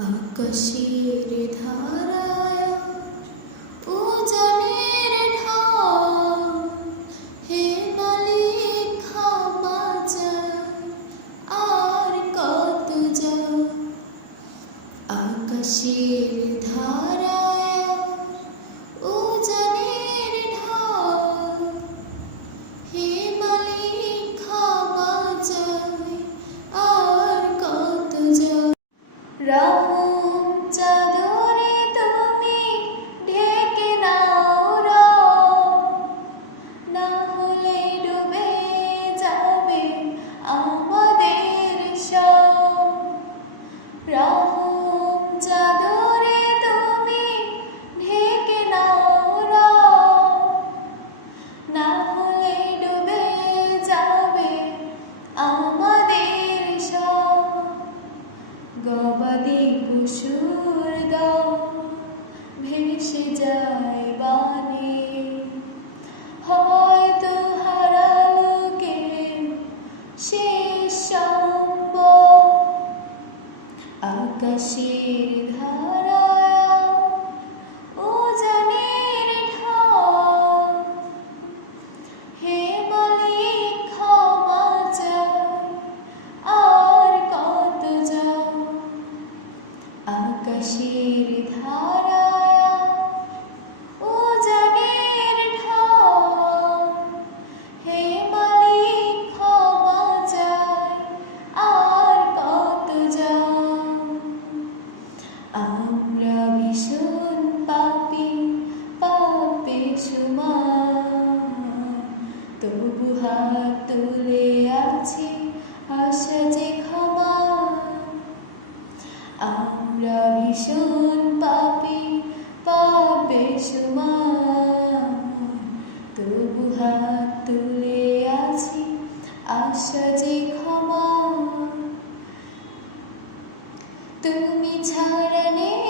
আকাশের ধারায় ও জলের ঢল হে মালিক ক্ষমা আর কত যা। আকাশের ধারা शीरिधा আশা যে ক্ষমা তুমি ছাড়া নেই